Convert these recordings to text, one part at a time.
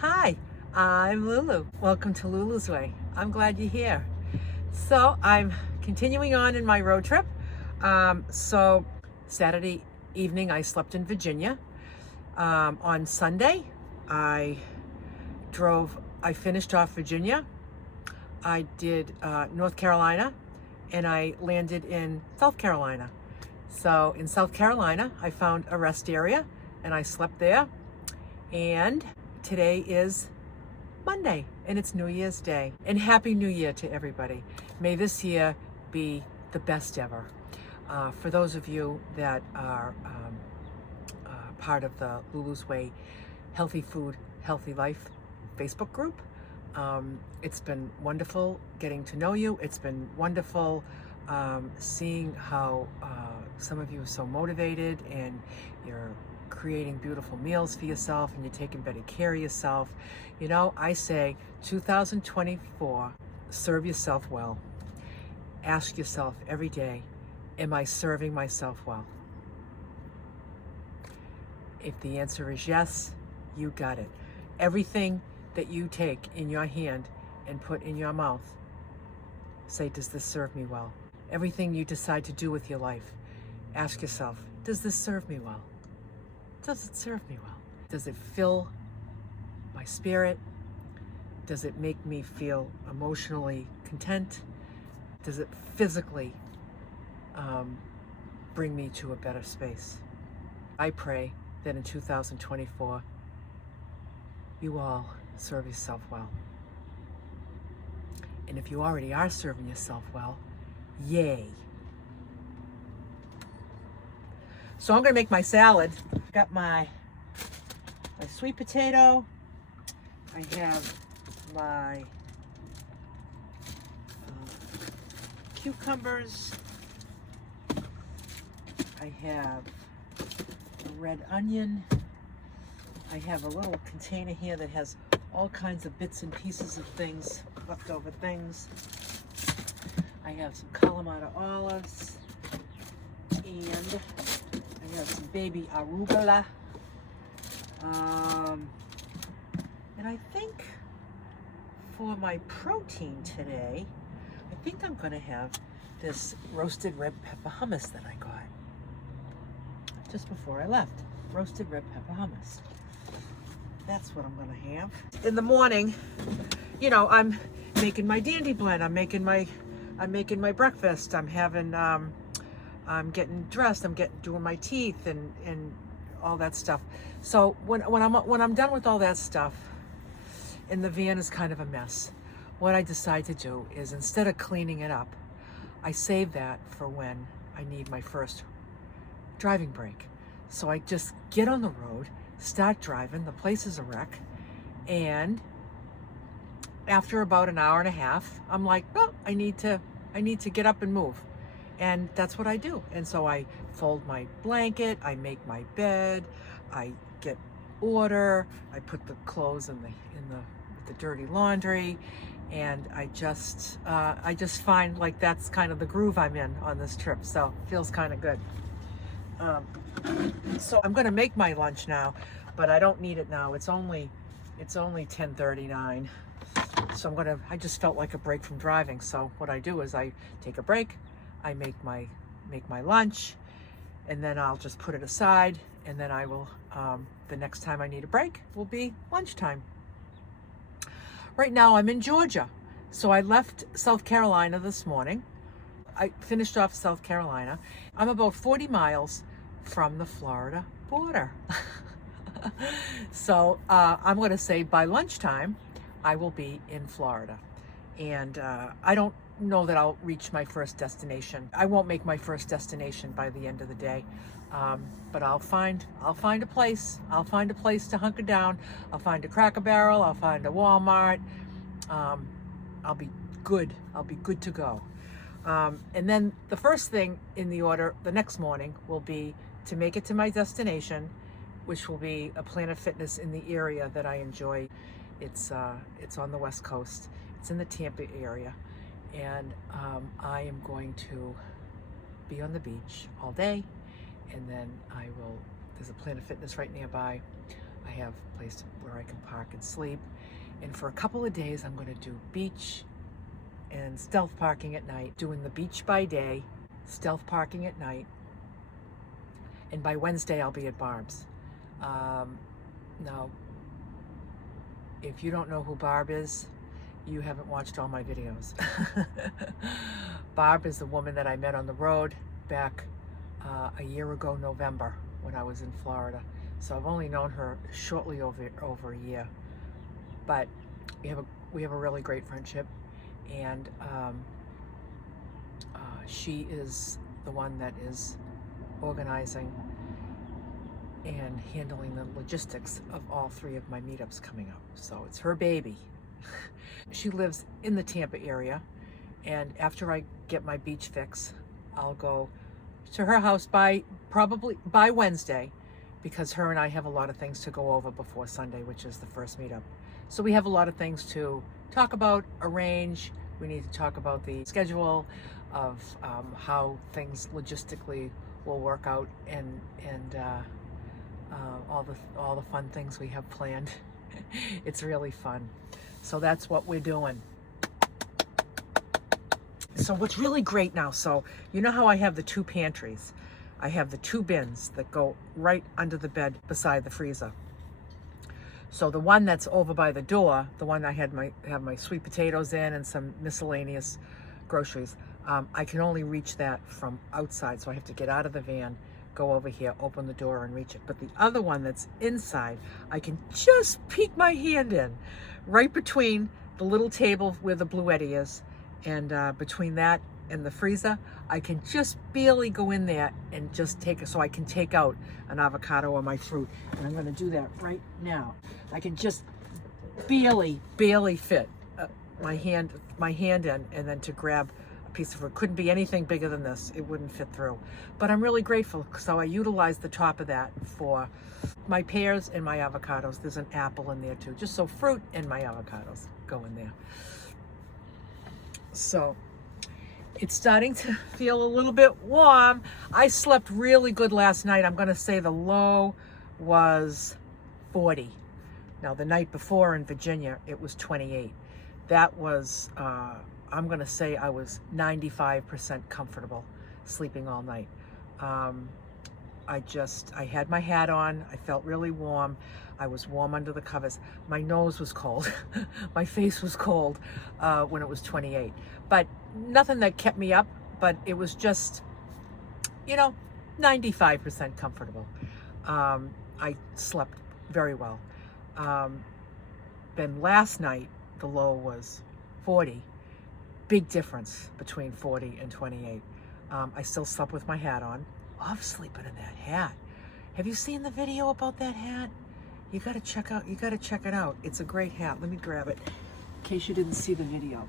Hi, I'm Lulu. Welcome to Lulu's Way. I'm glad you're here. So I'm continuing on in my road trip. So Saturday evening I slept in Virginia. On Sunday I finished off Virginia. I did North Carolina and I landed in South Carolina. So in South Carolina, I found a rest area and I slept there. And today is Monday and it's New Year's Day. And Happy New Year to everybody. May this year be the best ever. For those of you that are part of the Lulu's Way Healthy Food, Healthy Life Facebook group, it's been wonderful getting to know you. It's been wonderful seeing how some of you are so motivated and you're creating beautiful meals for yourself and you're taking better care of yourself. You know, I say 2024, serve yourself well. Ask yourself every day, am I serving myself well? If the answer is yes, you got it. Everything that you take in your hand and put in your mouth, say, does this serve me well? Everything you decide to do with your life, ask yourself, does this serve me well? Does it serve me well? Does it fill my spirit? Does it make me feel emotionally content? Does it physically bring me to a better space? I pray that in 2024, you all serve yourself well. And if you already are serving yourself well, yay. So I'm gonna make my salad. Got my sweet potato. I have my cucumbers. I have a red onion. I have a little container here that has all kinds of bits and pieces of things, leftover things. I have some Kalamata olives, and I have some baby arugula. And I think for my protein today, I think I'm gonna have this roasted red pepper hummus that I got just before I left. Roasted red pepper hummus. That's what I'm gonna have. In the morning, you know, I'm making my dandy blend. I'm making my breakfast. I'm having, I'm getting dressed. I'm doing my teeth and all that stuff. So when I'm done with all that stuff, and the van is kind of a mess, what I decide to do is, instead of cleaning it up, I save that for when I need my first driving break. So I just get on the road, start driving. The place is a wreck, and after about an hour and a half, I'm like, well, I need to get up and move. And that's what I do. And so I fold my blanket, I make my bed, I get order, I put the clothes in the dirty laundry, and I just find like that's kind of the groove I'm in on this trip. So it feels kind of good. So I'm gonna make my lunch now, but I don't need it now. It's only 10:39. So I just felt like a break from driving. So what I do is I take a break, I make my lunch, and then I'll just put it aside, and then I will, the next time I need a break will be lunchtime. Right now I'm in Georgia. So I left South Carolina this morning. I finished off South Carolina. I'm about 40 miles from the Florida border. So I'm gonna say by lunchtime, I will be in Florida. And I don't know that I'll reach my first destination. I won't make my first destination by the end of the day. But I'll find a place. I'll find a place to hunker down. I'll find a Cracker Barrel. I'll find a Walmart. I'll be good. I'll be good to go. And then the first thing in the order the next morning will be to make it to my destination, which will be a Planet Fitness in the area that I enjoy. It's on the West Coast. It's in the Tampa area. And I am going to be on the beach all day. And then there's a Planet Fitness right nearby. I have a place where I can park and sleep. And for a couple of days, I'm going to do beach and stealth parking at night, doing the beach by day, stealth parking at night. And by Wednesday, I'll be at Barb's. Now, if you don't know who Barb is, you haven't watched all my videos. Barb is the woman that I met on the road back a year ago, November, when I was in Florida. So I've only known her shortly over a year, but we have a really great friendship, and she is the one that is organizing and handling the logistics of all 3 of my meetups coming up. So it's her baby. She lives in the Tampa area, and after I get my beach fix, I'll go to her house probably by Wednesday, because her and I have a lot of things to go over before Sunday, which is the first meetup. So we have a lot of things to talk about, arrange. We need to talk about the schedule of how things logistically will work out, and all the fun things we have planned. It's really fun. So that's what we're doing. So what's really great now, so you know how I have the 2 pantries? I have the 2 bins that go right under the bed beside the freezer. So the one that's over by the door, the one I have my sweet potatoes in and some miscellaneous groceries, I can only reach that from outside. So I have to get out of the van, go over here, open the door and reach it. But the other one that's inside, I can just peek my hand in, right between the little table where the Bluetti is, and between that and the freezer, I can just barely go in there and just so I can take out an avocado or my fruit. And I'm gonna do that right now. I can just barely fit my hand in, and then to grab a piece of fruit. Couldn't be anything bigger than this. It wouldn't fit through. But I'm really grateful, so I utilize the top of that for my pears and my avocados. There's an apple in there too. Just so fruit and my avocados go in there. So it's starting to feel a little bit warm. I slept really good last night. I'm going to say the low was 40. Now, the night before in Virginia, it was 28. That was, I'm going to say I was 95% comfortable sleeping all night. I had my hat on. I felt really warm. I was warm under the covers. My nose was cold. My face was cold when it was 28. But nothing that kept me up, but it was just, 95% comfortable. I slept very well. Then last night, the low was 40. Big difference between 40 and 28. I still slept with my hat on. Love sleeping in that hat. Have you seen the video about that hat? You gotta check it out. It's a great hat. Let me grab it in case you didn't see the video.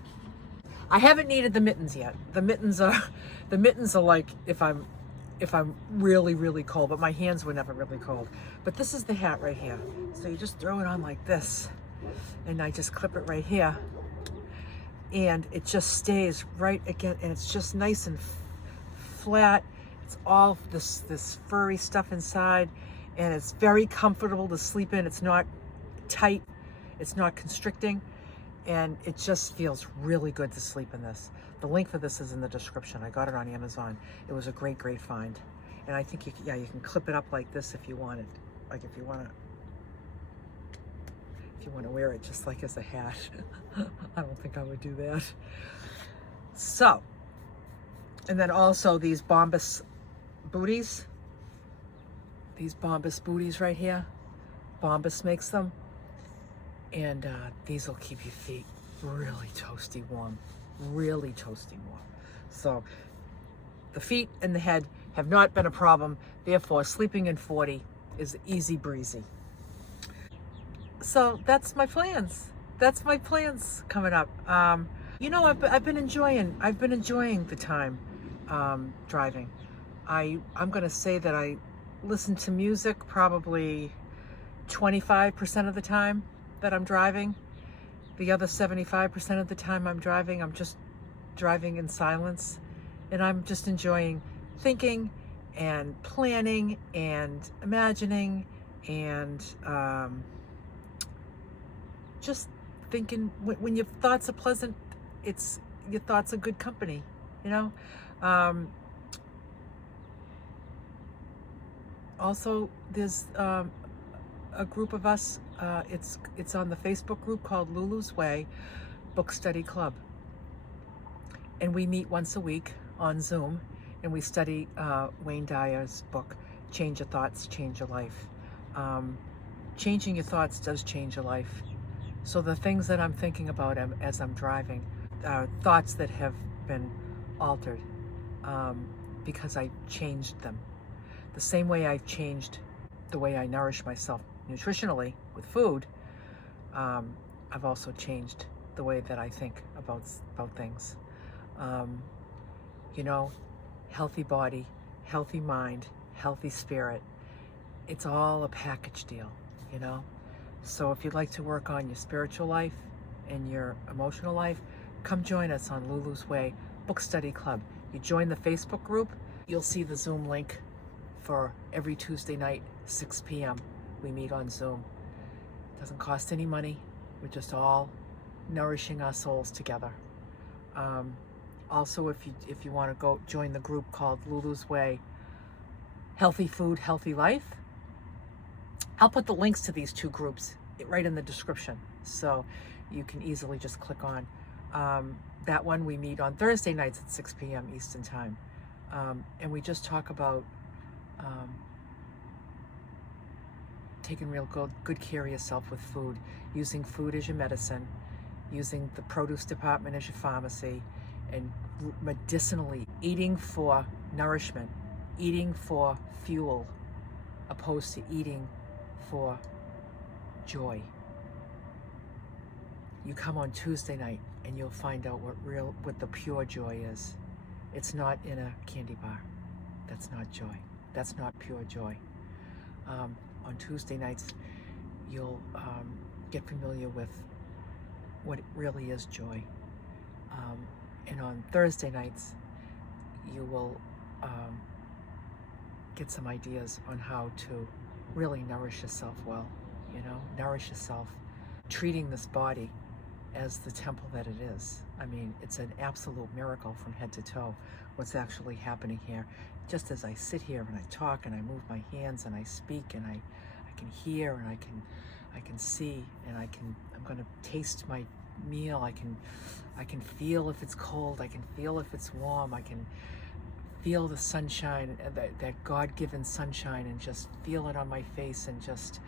I haven't needed the mittens yet. The mittens are like if I'm really, really cold, but my hands were never really cold. But this is the hat right here. So you just throw it on like this, and I just clip it right here, and it just stays right again, and it's just nice and flat. It's all this furry stuff inside, and it's very comfortable to sleep in. It's not tight, it's not constricting, and it just feels really good to sleep in this. The link for this is in the description. I got it on Amazon. It was a great, great find. And I think you can clip it up like this if you want it. Like if you want to wear it just like as a hat. I don't think I would do that. So, and then also these Bombas booties. These Bombas booties right here. Bombas makes them. And these will keep your feet really toasty warm. Really toasty warm. So the feet and the head have not been a problem. Therefore, sleeping in 40 is easy breezy. So that's my plans. That's my plans coming up. I've been enjoying the time driving. I'm going to say that I listen to music probably 25% of the time that I'm driving. The other 75% of the time I'm driving, I'm just driving in silence, and I'm just enjoying thinking and planning and imagining and just thinking when your thoughts are pleasant, your thoughts are good company, you know. Also, there's a group of us. It's on the Facebook group called Lulu's Way Book Study Club, and we meet once a week on Zoom, and we study Wayne Dyer's book, Change Your Thoughts, Change Your Life. Changing your thoughts does change your life. So the things that I'm thinking about as I'm driving are thoughts that have been altered because I changed them. The same way I've changed the way I nourish myself nutritionally with food, I've also changed the way that I think about things. You know, healthy body, healthy mind, healthy spirit. It's all a package deal, you know? So if you'd like to work on your spiritual life and your emotional life, come join us on Lulu's Way Book Study Club. You join the Facebook group, you'll see the Zoom link for every Tuesday night, 6 p.m. We meet on Zoom. It doesn't cost any money. We're just all nourishing our souls together. Also, if you want to go join the group called Lulu's Way Healthy Food, Healthy Life, I'll put the links to these two groups right in the description, so you can easily just click on. That one we meet on Thursday nights at 6 p.m. Eastern Time, and we just talk about taking real good care of yourself with food, using food as your medicine, using the produce department as your pharmacy, and medicinally eating for nourishment, eating for fuel, opposed to eating for joy. You come on Tuesday night and you'll find out what the pure joy is. It's not in a candy bar. That's not joy. That's not pure joy. On Tuesday nights, you'll get familiar with what really is joy. And on Thursday nights, you will get some ideas on how to really nourish yourself well, you know, nourish yourself, treating this body as the temple that it is. I mean, it's an absolute miracle from head to toe what's actually happening here. Just as I sit here and I talk and I move my hands and I speak and I can hear and I can see and I'm going to taste my meal. I can feel if it's cold. I can feel if it's warm. I can feel the sunshine, that God-given sunshine, and just feel it on my face and just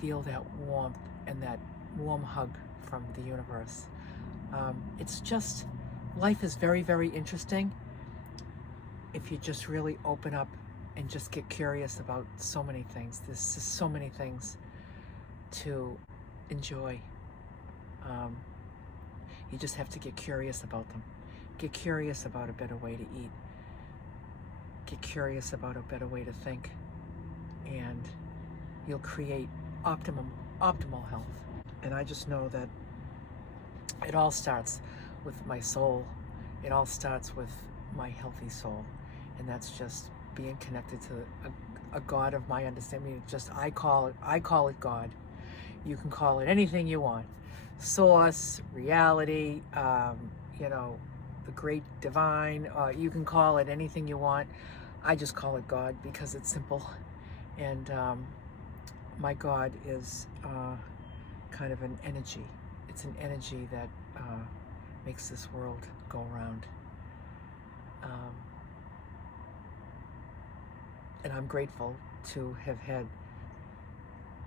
feel that warmth and that warm hug from the universe. It's just, life is very, very interesting if you just really open up and just get curious about so many things. There's just so many things to enjoy. You just have to get curious about them. Get curious about a better way to eat. Get curious about a better way to think. And you'll create optimal health. And I just know that it all starts with my soul. It all starts with my healthy soul. And that's just being connected to a God of my understanding. Just I call it God. You can call it anything you want. Source, reality, you know, the great divine. You can call it anything you want. I just call it God because it's simple. And my God is kind of an energy. It's an energy that makes this world go round. And I'm grateful to have had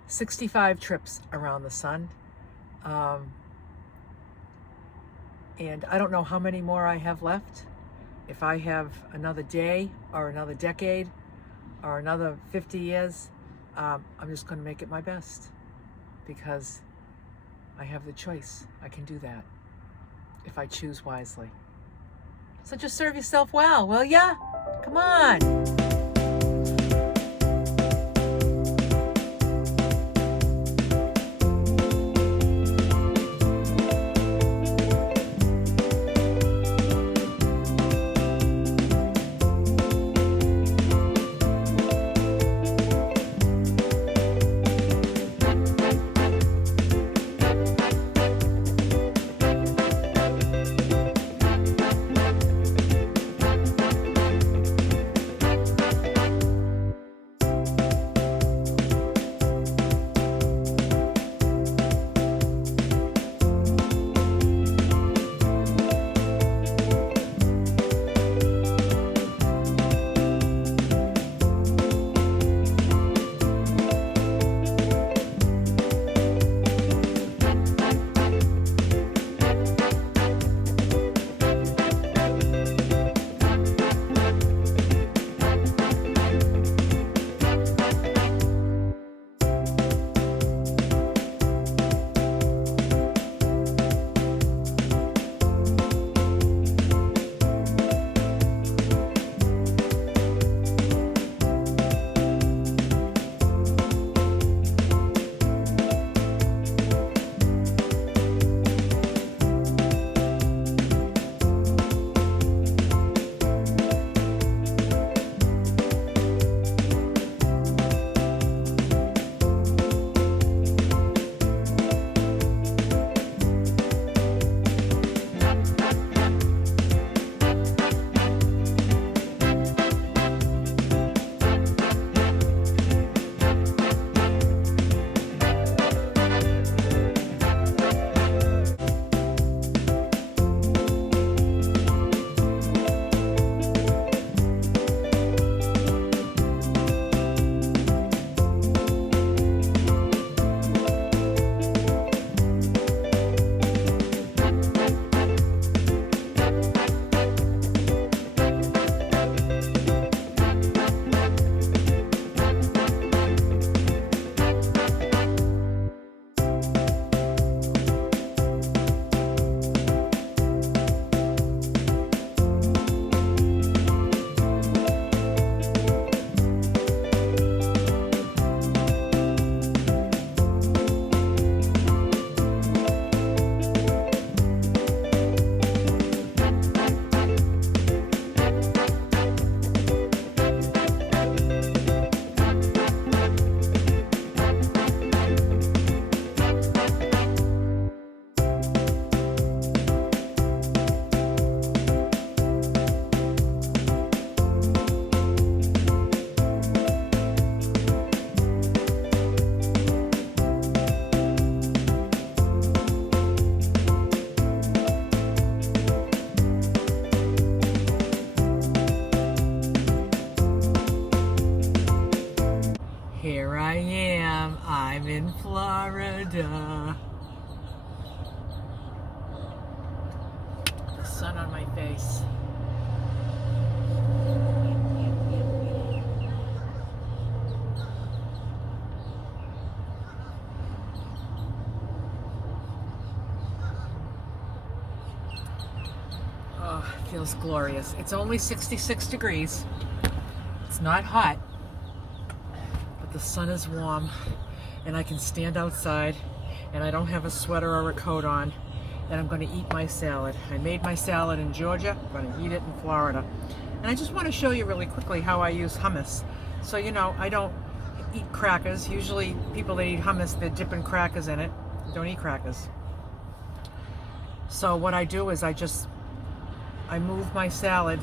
65 trips around the sun. And I don't know how many more I have left. If I have another day or another decade or another 50 years, I'm just going to make it my best because I have the choice. I can do that if I choose wisely. So just serve yourself well, will ya? Come on. sun on my face. Oh, it feels glorious. It's only 66 degrees. It's not hot, but the sun is warm and I can stand outside and I don't have a sweater or a coat on, and I'm going to eat my salad. I made my salad in Georgia. I'm going to eat it in Florida. And I just want to show you really quickly how I use hummus. So, you know, I don't eat crackers. Usually people that eat hummus, they're dipping crackers in it. I don't eat crackers. So what I do is I move my salad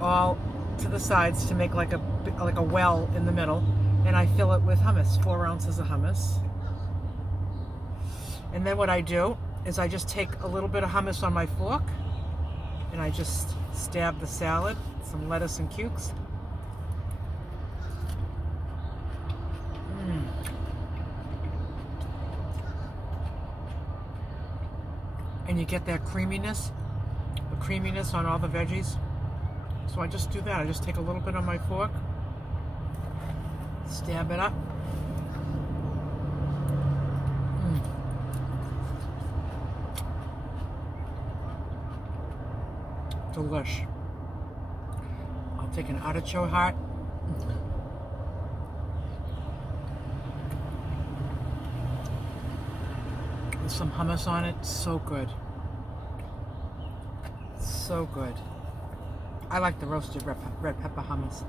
all to the sides to make like a well in the middle, and I fill it with hummus, 4 ounces of hummus. And then what I do is I just take a little bit of hummus on my fork and I just stab the salad, some lettuce and cukes. And you get that creaminess, the creaminess on all the veggies. So I just do that. I just take a little bit on my fork, stab it up. Delish. I'll take an artichoke heart. With some hummus on it. So good. So good. I like the roasted red pepper hummus.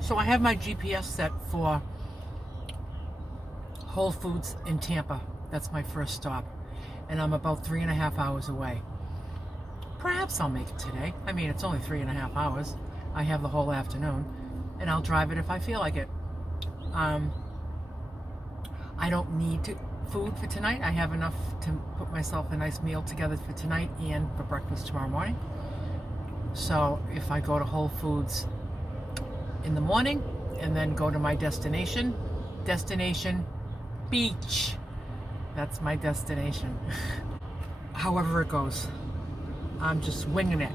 So I have my GPS set for Whole Foods in Tampa. That's my first stop. And I'm about 3.5 hours away. Perhaps I'll make it today. I mean, it's only 3.5 hours. I have the whole afternoon. And I'll drive it if I feel like it. I don't need food for tonight. I have enough to put myself a nice meal together for tonight and for breakfast tomorrow morning. So if I go to Whole Foods in the morning and then go to my destination beach. That's my destination. However it goes, I'm just winging it.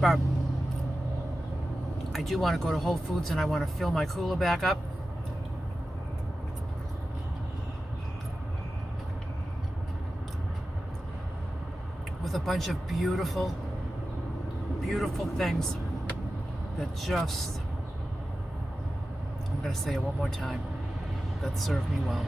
But I do want to go to Whole Foods and I want to fill my cooler back up. With a bunch of beautiful, beautiful things that just, I'm going to say it one more time, that serve me well.